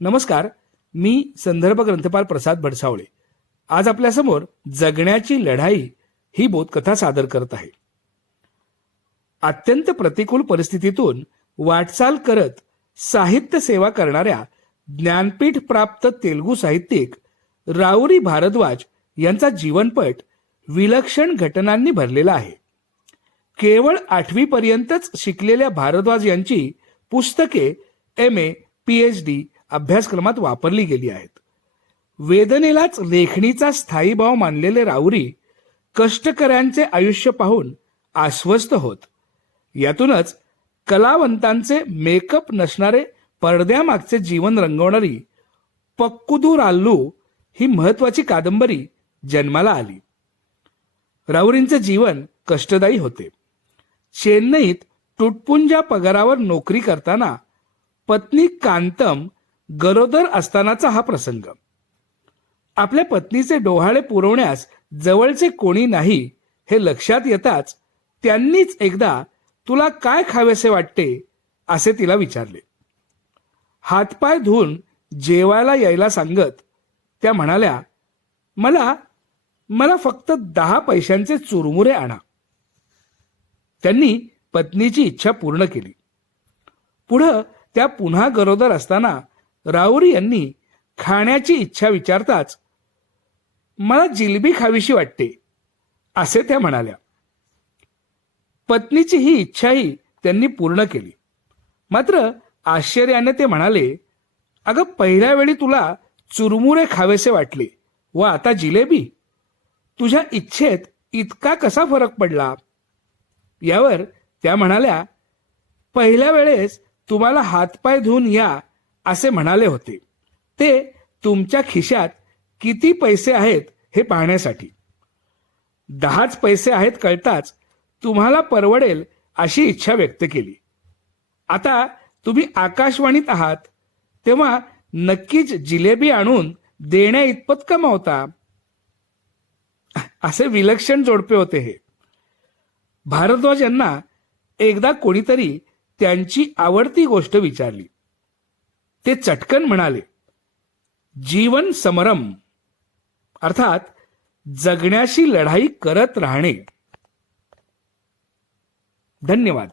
नमस्कार मी संदर्भ ग्रंथपाल प्रसाद भडसावळे आज आपल्यासमोर जगण्याची लढाई ही बोधकथा सादर करत आहे. अत्यंत प्रतिकूल परिस्थितीतून वाटचाल करत साहित्य सेवा करणाऱ्या ज्ञानपीठ प्राप्त तेलुगू साहित्यिक राऊरी भारद्वाज यांचा जीवनपट विलक्षण घटनांनी भरलेला आहे. केवळ आठवीपर्यंतच शिकलेल्या भारद्वाज यांची पुस्तके एम ए पीएच डी अभ्यासक्रमात वापरली गेली आहेत. वेदनेलाच लेखणीचा स्थायी भाव मानलेले राऊरी कष्टकऱ्यांचे आयुष्य पाहून आश्वस्त होत. यातूनच कलावंतांचे मेकअप नसणारे पडद्यामागचे जीवन रंगवणारी पक्कुदू राल्लू ही महत्वाची कादंबरी जन्माला आली. राऊरींचे जीवन कष्टदायी होते. चेन्नईत तुटपुंजा पगारावर नोकरी करताना पत्नी कांतम गरोदर असतानाचा हा प्रसंग. आपल्या पत्नीचे डोहाळे पुरवण्यास जवळचे कोणी नाही हे लक्षात येताच त्यांनीच एकदा तुला काय खावेसे वाटते असे तिला विचारले. हातपाय धुवून जेवायला यायला सांगत त्या म्हणाल्या मला मला फक्त दहा पैशांचे चुरमुरे आणा. त्यांनी पत्नीची इच्छा पूर्ण केली. पुढं त्या पुन्हा गरोदर असताना राऊरी यांनी खाण्याची इच्छा विचारताच मला जिलबी खावीशी वाटते असे त्या म्हणाल्या. पत्नीची ही इच्छाही त्यांनी पूर्ण केली. मात्र आश्चर्याने ते म्हणाले अगं पहिल्या वेळी तुला चुरमुरे खावेसे वाटले व आता जिलेबी? तुझ्या इच्छेत इतका कसा फरक पडला? यावर त्या म्हणाल्या पहिल्या वेळेस तुम्हाला हातपाय धुवून या असे म्हणाले होते. ते तुमच्या खिशात किती पैसे आहेत हे पाहण्यासाठी? दहाच पैसे आहेत कळताच तुम्हाला परवडेल अशी इच्छा व्यक्त केली. आता तुम्ही आकाशवाणीत आहात तेव्हा नक्कीच जिलेबी आणून देण्या इतपत कमावता. असे विलक्षण जोडपे होते हे. भारद्वाज यांना एकदा कोणीतरी त्यांची आवडती गोष्ट विचारली. ते चटकन म्हणाले. जीवन समरम अर्थात जगण्याशी लढाई करत राहणे. धन्यवाद.